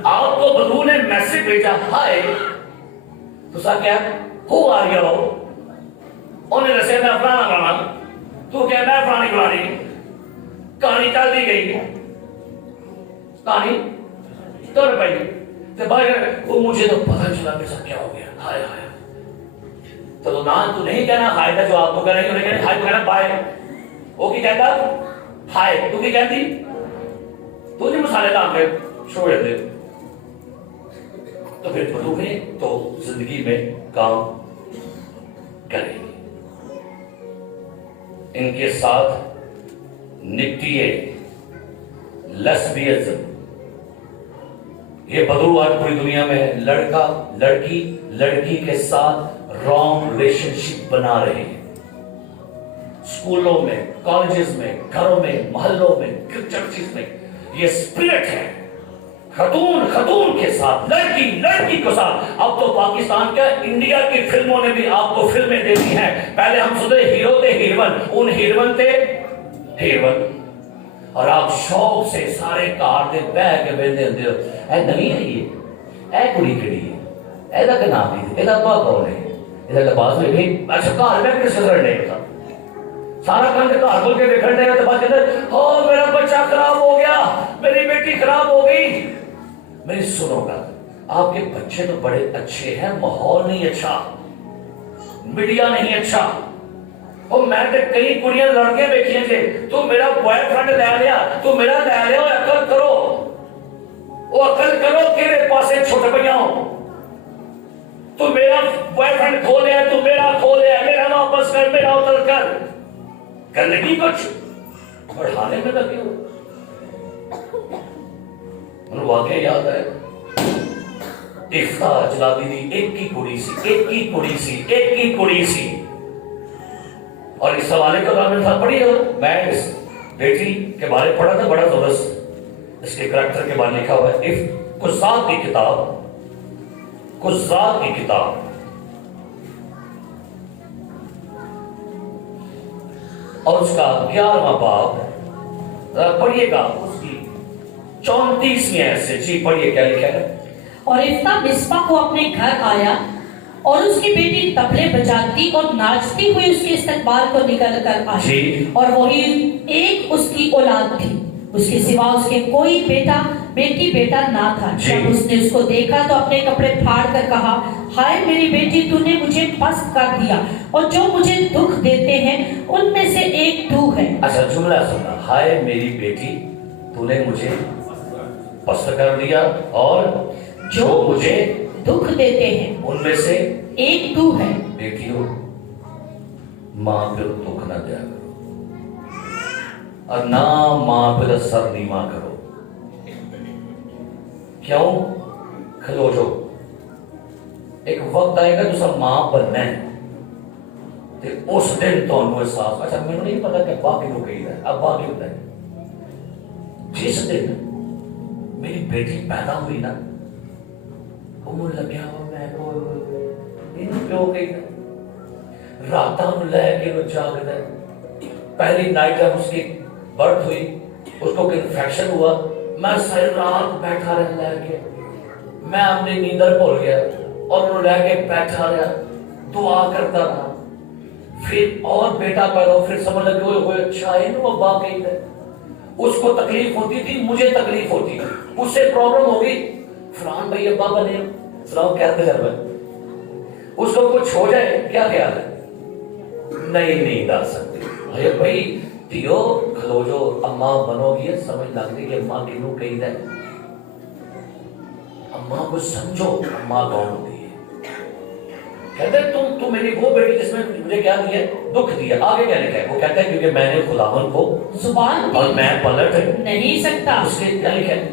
آپ کو بدو نے میسج بھیجا، ہائے تو سا کیا ہو آ رہی ہو، انہیں رسے میں فلانا فلانا، تو کیا میں فلانی فلانی، کہانی چل دی گئی، کہانی تر پئی تو بھائی وہ مجھے تو پتہ چلا میرے ساتھ کیا ہو گیا، ہائے ہائے۔ تو نہ تو نہیں کہنا ہائے کا جو آپ کو کہہ رہے ہیں، انہیں کہنا ہائے تو کہنا بائے، وہ کی کہتا ہائے، تو کی کہتی تو جو مسالے دام پہ چھوڑ دیتے، تو پھر بدو گئے تو زندگی میں کام کریں گے۔ ان کے ساتھ نکٹیے، لیسبیزم، یہ بدو آج پوری دنیا میں ہے، لڑکا لڑکی کے ساتھ رانگ ریلیشن شپ بنا رہے ہیں، اسکولوں میں، کالجز میں، گھروں میں، محلوں میں، چرچز میں، یہ اسپرٹ ہے، خاتون کے ساتھ، لڑکی کے ساتھ۔ اب تو پاکستان کا انڈیا کی فلموں نے بھی آپ کو فلمیں دے دی ہیں، پہلے ہم سنتے ہیرو تھے ہیروین، ان ہیروین تھے ہیروین، اور آپ شوق سے سارے کار دے بہ کے بیندے ہوندے ہو، اے نہیں ہے یہ، اے کڑی کڑی ہے، اے دا کنا بھی، اے دا با کون ہے، اے دا لباس میں بھی، اچھا کار میں کس نظر نہیں ہوتا، سارا کام کے کار بول کے دیکھنے گا تو بات کہتے ہیں ہاں میرا بچہ خراب ہو گیا، میری بیٹی خراب ہو گئی۔ میری سنو گا، آپ کے بچے تو بڑے اچھے ہیں، ماحول نہیں اچھا، میڈیا نہیں اچھا، اور میں نے کئی کڑیاں لڑکے دیکھیں گے، تو میرا بوائے فرینڈ لے لیا، تو میرا لے لیا، عقل کرو، وہ عقل کرو کہ میرے پاسے چھوٹے بھائیاں ہوں، تو میرا بوائے فرینڈ کھو لیا، تو میرا کھو لیا، میرا واپس کر، میرا اتر کر، گندگی کچھ بڑھانے میں لگے ہو۔ انہوں واقعہ یاد ہے، افتاح جلادی دی ایک ہی کڑی سی، اور اس حوالے کا میں تھا پڑھی ہے، میں اس بیٹی کے بارے پڑھا تھا، بڑا زبردست اس کے کریکٹر کے بارے لکھا ہوا ہے، قضات کی کتاب، اور اس کا 11واں باب پڑھیے گا، اس کی 34ویں آیت سے، جی پڑھیے کیا لکھا ہے۔ اور افتح مصپا کو اپنے گھر آیا، اور اس کی بیٹی طبلے بجاتی اور ناچتی ہوئی اس کے استقبال کو نکل کر آئی، اور وہی ایک اس کی اولاد تھی، اس کے سوا اس کے کوئی بیٹا نہ تھا۔ جب اس نے اس کو دیکھا تو اپنے کپڑے پھاڑ کر کہا، ہائے میری بیٹی، تو نے مجھے پست کر دیا، اور جو مجھے دکھ دیتے ہیں ان میں سے ایک تو ہے۔ اچھا جملہ سنا، ہائے میری بیٹی، تو نے مجھے پست کر دیا، اور جو مجھے دکھ دیتے ہیں ان میں سے ایک تو ہے۔ بیٹیوں، ماں پہ دکھ نہ دیا کرو، اور نہ ماں پہ سر نیما کرو، کیوں؟ کھلو جو ایک وقت آئے گا جو سب ماں بننا ہے، تے اس دن تو انہوں احساس، اچھا میں نہیں پتا کہ ابا کیوں کہی ہے، ابا کیوں ہے، جس دن میری بیٹی پیدا ہوئی نا، وہ لگیا ہوا میں کو پیو کہی ہے، راتاں لے کے وہ جاگ دے، پہلی نائٹ جب اس کی برتھ ہوئی، اس کو انفیکشن ہوا، میں ساری رات بیٹھا رہا لے کے، میں اپنی نیندر بھول گیا، اور انہوں لے کے بیٹھا رہا، دعا کرتا رہا، پھر اور بیٹا پیدا ہو، پھر سمجھ لگے ہوئے اچھا ہے نا، وہ ابا کہی ہے، اس کو تکلیف ہوتی تھی، مجھے تکلیف ہوتی تھی، اس سے پرابلم ہوگی، فلان بھائی ابا بنے، فلان کہتے ہیں اس کو کچھ ہو جائے، کیا خیال ہے؟ نہیں ڈال سکتے، ارے بھائی تیو کھلو جو، اماں بنو گی، سمجھ لگتی کہ اماں کینوں کہی ہے، اماں کو سمجھو، اماں کون ہوتی ہے، کہتے ہیں تم میری وہ بیٹی جس میں مجھے کیا دیا، دکھ دیا، آگے کیا لکھا ہے، وہ کہتا ہے کیونکہ میں نے خداوند کو زبان اور میں پلٹ نہیں سکتا، اس کے کیا لکھا ہے،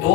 2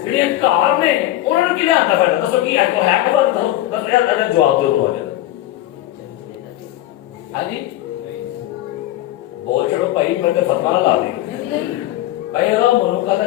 ਜਿਹੜੇ ਘਰ ਨੇ ਉਹਨਾਂ ਨੂੰ ਕੀ ਲਿਆਂਦਾ ਫਿਰ ਦੱਸੋ ਕੀ ਹੈ ਕੋ ਹੈ ਕੋ ਦੱਸੋ ਯਾਰ ਜਵਾਬ ਦਿਓ ਉਹਨਾਂ ਨੂੰ। ਹਾਂਜੀ ਬੋਲ ਛੜੋ ਭਾਈ, ਮੈਂ ਤੇ ਫਤਵਾ ਨਾ ਲਾ ਦੇ ਭਾਈ, ਉਹ ਮਨੂੰ ਕਹਦਾ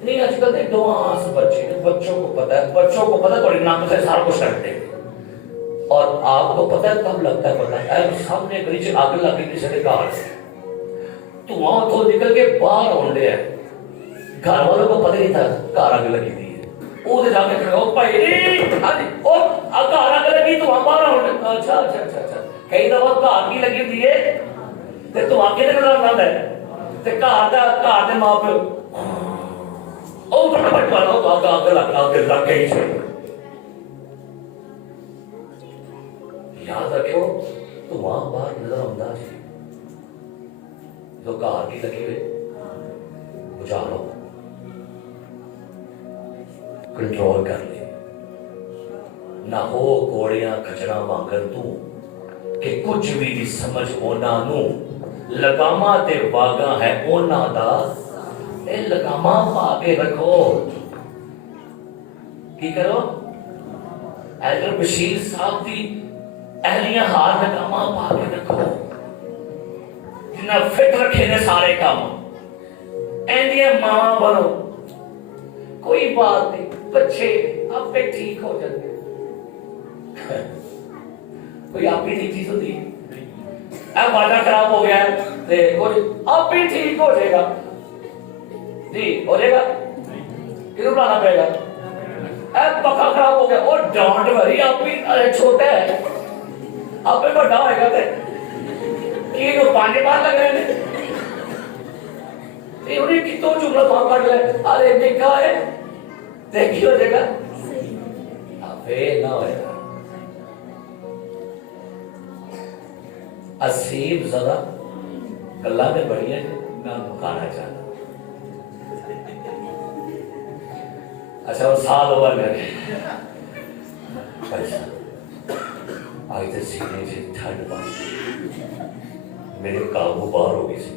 نہیں آج کل ایڈوانس بچے، بچوں کو پتا تھوڑی نام سے سارا کچھ کرتے ہیں، اور آپ کو پتا ہے کب لگتا ہے پتا ہے سامنے نیچے آگ لگی کسی کے گھر تو وہاں تو نکل کے باہر آنڈے ہیں، گھر والوں کو پتہ نہیں تھا گھر آگ لگی تھی، وہ جا کے کھڑے ہو بھائی اور گھر آگ لگی تو وہاں باہر آنڈے، اچھا اچھا اچھا اچھا کئی دفعہ گھر کی لگی ہوئی ہے تو وہاں کے نکل رہا ہے گھر کے ماں پیو یاد رکھو تو وہاں باہر نظر آتا ہے جو گھر کی لگی ہوئے بجا لو، کنٹرول کر لے، نہ ہو کوڑیاں کچرا وانگر تو کہ کچھ بھی نہیں سمجھ اونا نو لگاما تے واگا ہے اونا دا اے لگاما پا کے رکھو، کی کرو ایڈر بشیر صاحب دی اہلیاں ہار لگاما پا کے رکھو، جنہ فٹ رکھے نے سارے کام ایندیاں ماں بنو، کوئی بات نہیں بچے آپ پہ ٹھیک ہو جاتے، کوئی آپ بھی ٹھیک چیز ہوتی ہے اب وعدہ خراب ہو گیا ہے کچھ آپ بھی ٹھیک ہو جائے گا، جی ہو جائے گا، کیوں بلانا پڑے گا، اب پکا خراب ہو گیا اور ڈانٹ بھری آپ بھی چھوٹا ہے آپ بھی بڑا ہوئے گا کہ جو 5 بار لگ رہے ہیں انہیں کتوں جملہ پاک کر لے ارے دیکھا ہے دیکھی ہو جائے گا ابے نہ ہوئے گا عصیب زدہ گلہ میں بڑی ہے میں مکانا چاہتا اچھا وہ سال ہوا میرے آج تے سینے سے ٹھنڈ پاس میرے قابو باہر ہو گئی سی،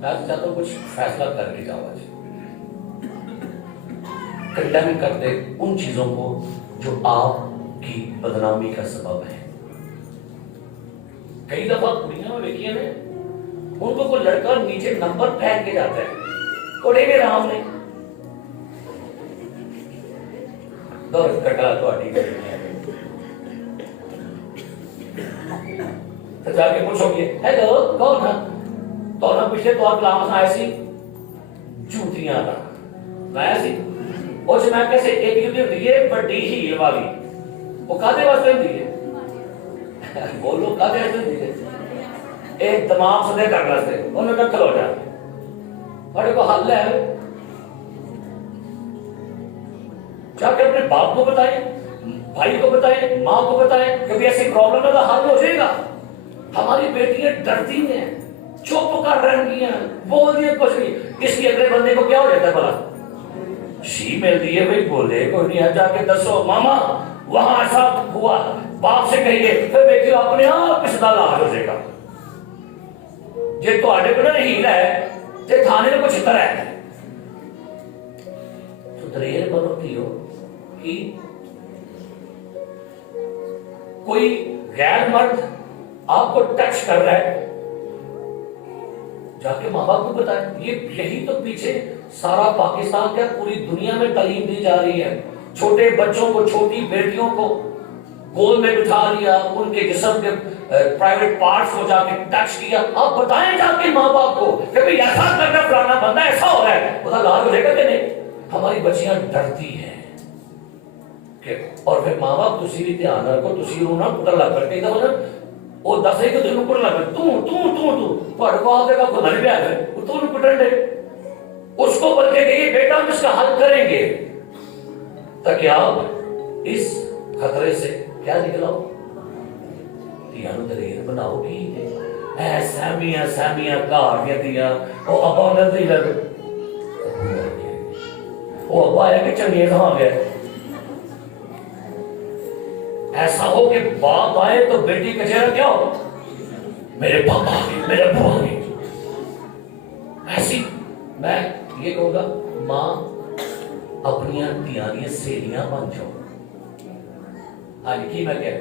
میں چاہتا ہوں کچھ فیصلہ کر کے جاؤں آج، کنڈیم کر دے ان چیزوں کو جو آپ کی بدنامی کا سبب ہے۔ کئی دفعہ کڑیاں میں دیکھیے نا ان کو کوئی لڑکا نیچے نمبر پھینک کے جاتا ہے کوڑے میں رام نے دور کٹا تو آٹی تو جا کے پوچھو گے ہیلو کون ہے تو نہ پچھلے تو آپ کلامس آئے سی جوتیاں تھا آیا سی اس میں کیسے ایک جوتی ہوتی ہے بڑی ہیل والی وہ کھاتے واسطے ہوتی ہے بولو کھاتے واسطے ہوتی ہے ایک دماغ سدے کرنا سے انہوں نے کھلو جا بڑے کو حل ہے جا کے اپنے باپ کو بتائیں بھائی کو بتائیں ماں کو بتائیں کبھی ایسی پرابلم ہے تو حل ہو جائے گا۔ ہماری بیٹیاں ڈرتی ہیں چپ کر رہی ہیں بول دیے کچھ نہیں، اس لیے اگلے بندے کو کیا ہو جاتا ہے بھلا شی ملتی ہے بھائی بولے کوئی نہیں ہے جا کے دسو ماما وہاں ایسا ہوا باپ سے کہیے پھر دیکھیے اپنے آپ پچھلا لاج ہو جائے گا جی تھوڑے کو نہیں ہے جی تھانے میں کچھ اتر ہے تو دلیر بنو دیو کہ کوئی غیر مرد آپ کو ٹچ کر رہا ہے جا کے ماں باپ کو بتائیں، یہی تو پیچھے سارا پاکستان کیا پوری دنیا میں تعلیم دی جا رہی ہے، چھوٹے بچوں کو چھوٹی بیٹیوں کو گول میں بٹھا لیا ان کے جسم کے پرائیویٹ پارٹس کو جا کے ٹچ کیا، آپ بتائیں جا کے ماں باپ کو کہ بھئی ایسا کرنا فلانا بندہ ایسا ہو رہا ہے خدا لاج ہو جائے گا کہ نہیں۔ ہماری بچیاں ڈرتی ہیں اور پھر ماں باپ تسی بھی دھیان رکھو تسی رونا پتر لگ کر کے وہ دس رہی کہ تینوں پڑھنا پہ تو پڑھ کو آدھے کا خدا نہیں بیاد ہے وہ تو نہیں پڑھن دے اس کو بلکہ کہ یہ بیٹا ہم اس کا حل کریں گے تاکہ آپ اس خطرے سے کیا نکلاؤ دیانو دلیر بناؤ گی اے سامیاں کار دیا وہ ابا اندر دی لگ وہ ابا آیا کہ چنگے کہاں گئے ایسا ہو کہ باپ آئے تو بیٹی کا چہرہ کیا ہو میرے پاپا آگے میرے ابو آگے ایسی میں یہ کہوں گا ماں اپنی دیانیاں سہیلیاں بن جاؤ آج کی میں کہہ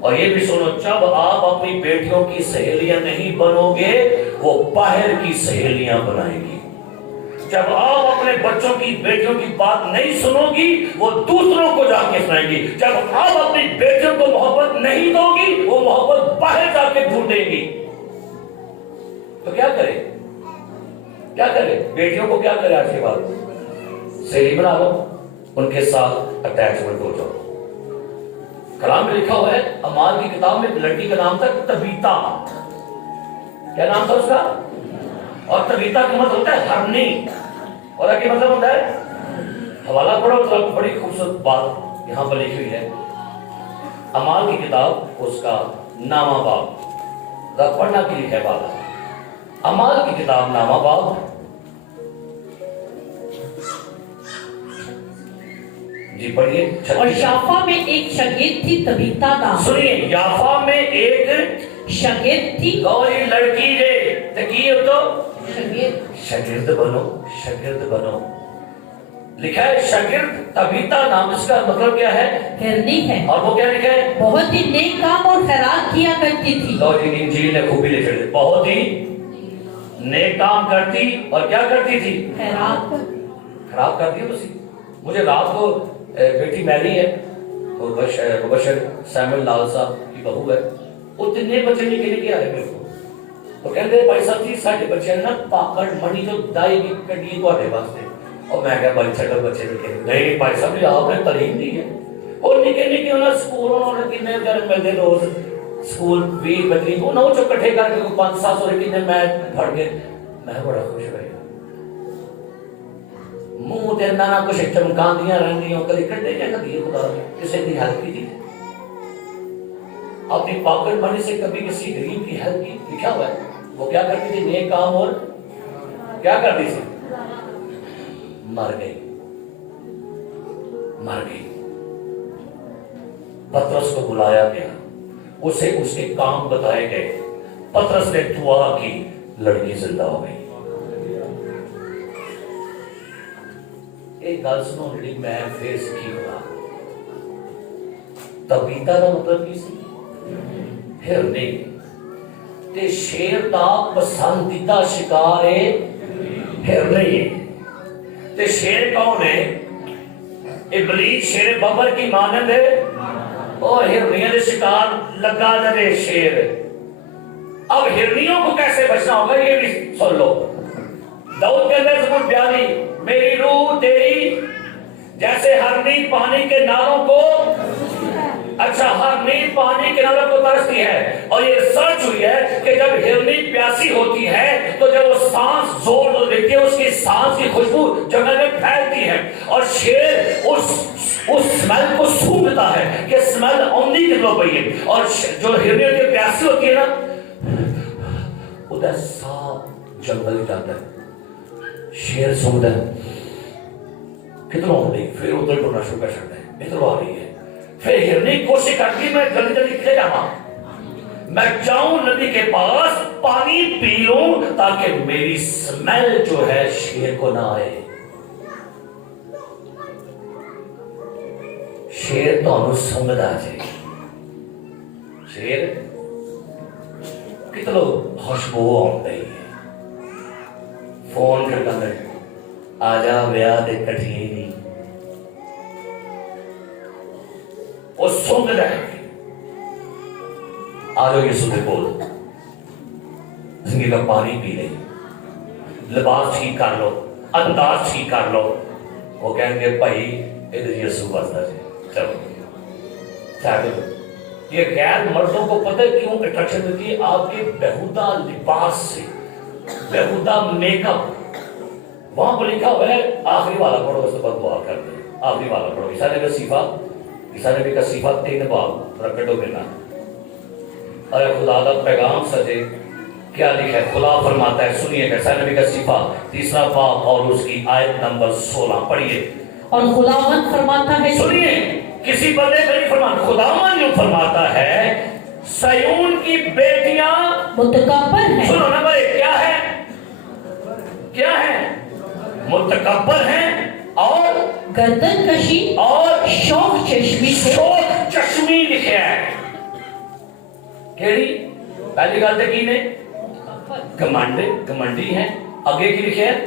اور یہ بھی سنو جب آپ اپنی بیٹیوں کی سہیلیاں نہیں بنو گے وہ باہر کی سہیلیاں بنائیں گی جب آپ اپنے بچوں کی بیٹیوں کی بات نہیں سنو گی وہ دوسروں کو جا کے سنائیں گی. جب آپ اپنی بیٹیوں کو محبت نہیں دو گی وہ محبت باہر جا کے ڈھونڈیں گی. تو کیا کرے؟ کیا کرے؟ بیٹیوں کو کیا کرے؟ آج کے بعد سہیلی بنا لو، ان کے ساتھ اٹیچمنٹ ہو جاؤ. کلام میں لکھا ہوا ہے اعمال کی کتاب میں ایک لڑکی کا نام تھا تبیتا. کیا نام تھا اس کا؟ اور تبیتا کا مطلب ہوتا ہے ہرنی، اور کیا مطلب ہوتا ہے؟ حوالہ پڑھو تو بڑی خوبصورت بات یہاں پر لکھی ہوئی ہے. اعمال کی کتاب اس کا نامہ باب پڑھنا کے لیے ہے والا. اعمال کی کتاب نامہ باب جی پڑھیے. اور یافا میں ایک شاگرد تھی تبیتا نام. سنیے، یافا میں ایک شاگرد تھی. اور یہ لڑکی ہے تکیے تو شاگرد شاگرد بنو لکھا ہے شاگرد تبیتا نام. اس کا مطلب کیا ہے؟ ہرنی ہے. اور وہ کیا لکھا ہے؟ بہت ہی نیک کام اور خیرات کیا کرتی تھی. اور انجیل نے خوبی لکھ دی، بہت ہی نیک کام کرتی اور کیا کرتی تھی؟ خیرات. خراب کرتی ہے. مجھے رات کو بیٹی میری ہے، مبشر سیمل لال صاحب کی بہو ہے، اتنے بچے نکے آئے میرے کو. تو کہتے ہیں بھائی صاحب جی ساڈے بچے نا پاکڑ منی تو دائی کی کڈی تواڈے واسطے. اور میں کہا بھائی چھڈو بچے نکے نہیں بھائی صاحب جی آپ نے تعلیم دی ہے. اور نکے انہاں سکول انہوں نے کنے گھر ملتے روز سکول 20 25 انہوں چو کٹھے کر کے 500 کنے میں پڑھ کے میں بڑا خوش ہویا. منہ تے نہ کچھ چمکاندیاں رہندیاں کدی کڈے یا کدی خدا کسی کی ہیلپ کی تھی. اپنی پاکٹ منی سے کبھی کسی غریب کی ہیلپ کی. لکھا ہوا ہے وہ کیا کرتی تھی؟ نیک کام. اور کیا کرتی تھی؟ مر گئی. پطرس کو بلایا گیا، اسے اس کے کام بتائے گئے. پطرس نے دعا کی، لڑکی زندہ ہو گئی. ایک گل سنو جڑی میں پھر سیکھی ہوا. تبیتا کا مطلب کی سی؟ ہرنی. تے شیر دا پسندیدہ شکار ہے ہرنی. تے شیر کون ہے؟ ابلیس شیر ببر کی مانند ہے اور ہرنیوں کے شکار لگا دے شیر. اب ہرنیوں کو کیسے بچنا ہوگا یہ بھی سن لو. داؤد کے اندر زبور 42 میری روح تیری جیسے ہرنی پانی کے نالوں کو ہرنی پانی کے نالوں کو ترستی ہے. اور یہ ریسرچ ہوئی ہے کہ جب ہرنی پیاسی ہوتی ہے تو جب وہ سانس زور دیتی ہے اس کی سانس کی خوشبو جگہ میں پھیلتی ہے اور شیر اس سمیل کو سونگھتا ہے کہ سمیل اوندی نکلو پئی ہے. اور جو ہرنی ہوتی ہے پیاسی ہوتی ہے نا ادھر صاف جنگل جاتا ہے. شیر سونگھتا ہے کتنا ہو رہی، پھر ادھر ٹونا شروع کر سکتا ہے ادھر آ رہی ہے. پھر ہرنی کوشش کرتی میں جلدی جلدی کھلے جاؤں، میں جاؤں ندی کے پاس پانی پی لوں تاکہ میری سمیل جو ہے شیر کو نہ آئے. شیر تو انہوں سمجھ آ جائے. شیر کتنا خوشبو آؤں گئی ہے. فون کر کر آجا ویاہ دے کٹھینی وہ سنگ رہے آجو یسوع کے بول زندگی کا پانی پی لے، لباس ٹھیک کر لو، انداز ٹھیک کر لو. وہ کہیں گے بھائی ادھر یسوع بستا ہے چلو. یہ غیر مردوں کو پتہ ہے کیوں اٹریکشن ہوتی ہے؟ آپ کے بہودہ لباس سے، بہودہ میک اپ. وہاں پر لکھا ہوا ہے آخری والا پڑھو اس کے بعد دعا کر دیں. آخری والا پڑھو. عیسیٰ نبی کا صفہ 3 باب رکھو گنا. ارے خدا کا پیغام سجے کیا لکھا ہے؟ خدا فرماتا ہے سنیے گا. عیسیٰ نبی کا صفہ 3 باب اور اس کی آیت نمبر 16 پڑھیے. اور خداوند فرماتا ہے، سنیے کسی بندے کا نہیں فرماتا، خداوند یوں فرماتا ہے سیون کی بیٹیاں متکبر ہیں. سنو نمبر 1 کیا ہے؟ متکبر ہیں اور گردن کشی اور شوق چشمی سے. شوق چشمی لکھا ہے. کیڑی پہلی گل تو کی نے؟ گمنڈی ہیں. آگے کی لکھا ہے؟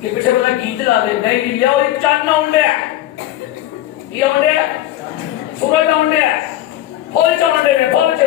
ਕਿ ਪਿੱਛੇ ਬਲਾ ਗੀਤ ਲਾ ਦੇ ਨਹੀਂ ਲਿਆਓ ਇੱਕ ਚੰਨ ਆਉਂਦੇ ਆ ਕੀ ਆਉਂਦੇ ਆ ਸੂਰਜ ਆਉਂਦੇ ਆ ਫੁੱਲ ਚਾਉਂਦੇ ਨੇ ਫੁੱਲ ਕੇ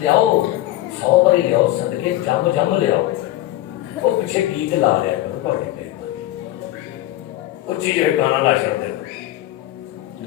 ਲਿਆਓ 100 ਵਾਰੀ ਲਿਆਓ ਸਦਕੇ ਜੰਮ ਲਿਆਓ ਉਹ ਪਿੱਛੇ ਗੀਤ ਲਾ ਲਿਆ ਕਰੋ ਤੁਹਾਡੇ ਤੇ ਉੱਚੀ ਜਿਹੇ ਗਾਣਾ ਲਾ ਛੱਡਦੇ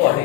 ਤੁਹਾਡੀ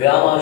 ਵਿਆਹਾਂ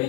ਵੀ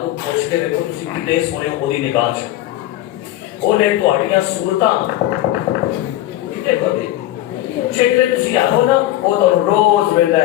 ਨੂੰ ਪੁੱਛ ਕੇ ਵੇਖੋ ਤੁਸੀਂ ਕਿੰਨੇ ਸੋਹਣੇ ਹੋ ਉਹਦੀ ਨਿਗਾਹ 'ਚ ਉਹਨੇ ਤੁਹਾਡੀਆਂ ਸੂਰਤਾਂ ਕਿਤੇ ਬਦੇ ਜਿਹੜੇ ਤੁਸੀਂ ਆਹੋ ਨਾ ਉਹ ਤਾਂ ਰੋਜ਼ ਵੇਲੇ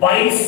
22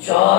4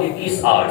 21:8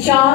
4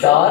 4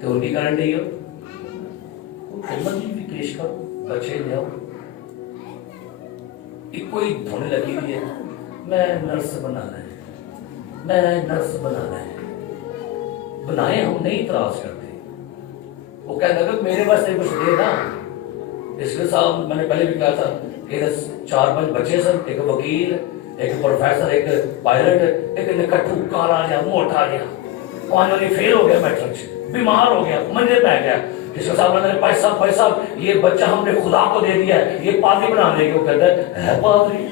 تو ان کی کرن نہیں ہو خدمت بھی پیش کرو, بچے لے آؤ. ایک کوئی دھونے لگی ہوئی ہے, میں نرس بنانا ہے, میں نرس بنانا ہے. بنائے, ہم نہیں اعتراض کرتے. وہ کہنے لگا میرے پاس نہیں کچھ دے نا. اس کے ساتھ میں نے پہلے بھی کہا تھا کہ 4-5 بچے سن, ایک وکیل, ایک پروفیسر, ایک پائلٹ, ایک نکٹو کالا گیا, موٹا گیا, فائنلی فیل ہو گیا میٹرک سے, بیمار ہو گیا, منجے پہ گیا. اس کے ساتھ میں نے بھائی صاحب یہ بچہ ہم نے خدا کو دے دیا ہے, یہ پادری بنانے کے. وہ کہتا ہے پادری,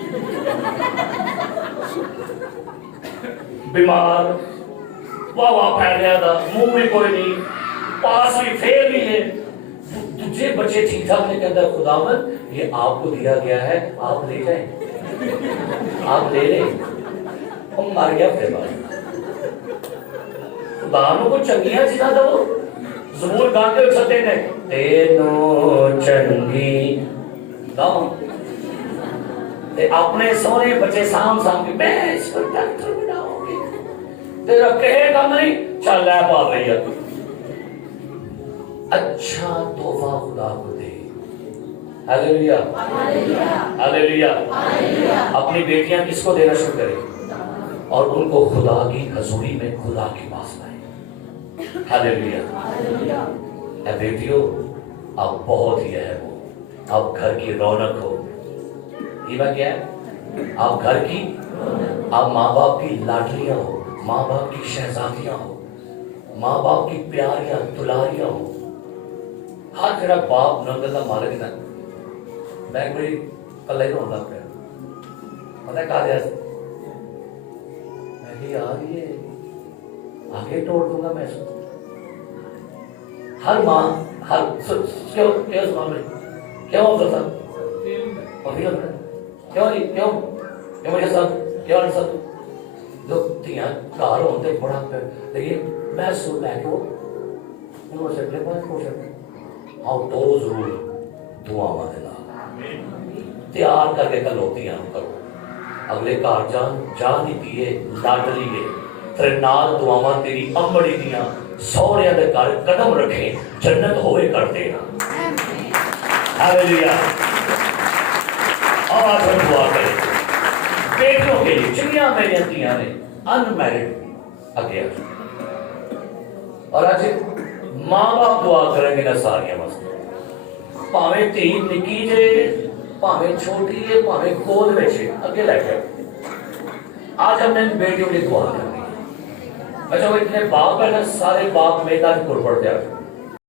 بیمار, واہ پھیل گیا تھا, منہ میں کوئی نہیں, پاس بھی فیل بھی ہے. تجھے بچے ٹھیک ٹھاک نہیں, کہتا ہے خداوند یہ آپ کو دیا گیا ہے, آپ لے جائیں, آپ لے لیں. ہم مار گیا پھر بات. خداوند کو چنگیاں چیزاں دو. زبور گاتے ہوئے ستے نے تینوں چنگی داؤں, اپنے سونے بچے سام کے میں اس کو ڈاکٹر بناؤں گی. تیرا کہے گا نہیں, چل لے پا رہی ہے. اچھا تحفہ خدا کو دے. ہاللیلویا, ہاللیلویا. اپنی بیٹیاں کس کو دینا شروع کریں اور ان کو خدا کی حضوری میں خدا کے پاس لائیں. ہاللیلویا. اے بیٹیوں, آپ بہت ہی اہم ہو, آپ گھر کی رونق ہو. یہ بات کیا ہے؟ آپ گھر کی, آپ ماں باپ کی لاڈلیاں ہو, ماں باپ کی شہزادیاں ہو, ماں باپ کی پیاریاں دلاریاں ہو. ہر جڑا باپ ننگل کا مالک ہے. میں کوئی کل ہی رونا پہ پتہ کہا دیا میں کہ یار یہ آگے توڑ دوں گا میں اس کو. ہر ماں, ہر کیوں سنا میں کیوں ہوتا تھا اور کیوں نہیں, کیوں مجھے سب کیوں نہیں سب جو تیاں کار ہوتے بڑا پہ. لیکن میں سن لے کے وہ سے اپنے پاس ہو سکتے آؤ تو ضرور دعا دینا تیار کر کے کلوتیاں کرو. اگلے کار جان ہی دیے لاڈلی ہے تیرے نال دعاواں تیری امڑی دیاں سوریاں دے گھر قدم رکھیں جنت ہوئے کر دینا. ہاللیلویا. اور آج ہم دعا کریں بیٹیوں کے لیے جنیاں میری تیاں نے ان میرڈ اگے اور آج ماں باپ دعا کریں گے نا ساریاں مسئلے پاویں تھی نکی جے پاویں چھوٹی ہے پاویں گود میں سے اگے لے کے. آج ہم نے بیٹیوں کی دعا کرنی ہے. اچھا وہ اتنے باپ ہے نا, سارے باپ میرا ذکر پڑھتے ہیں.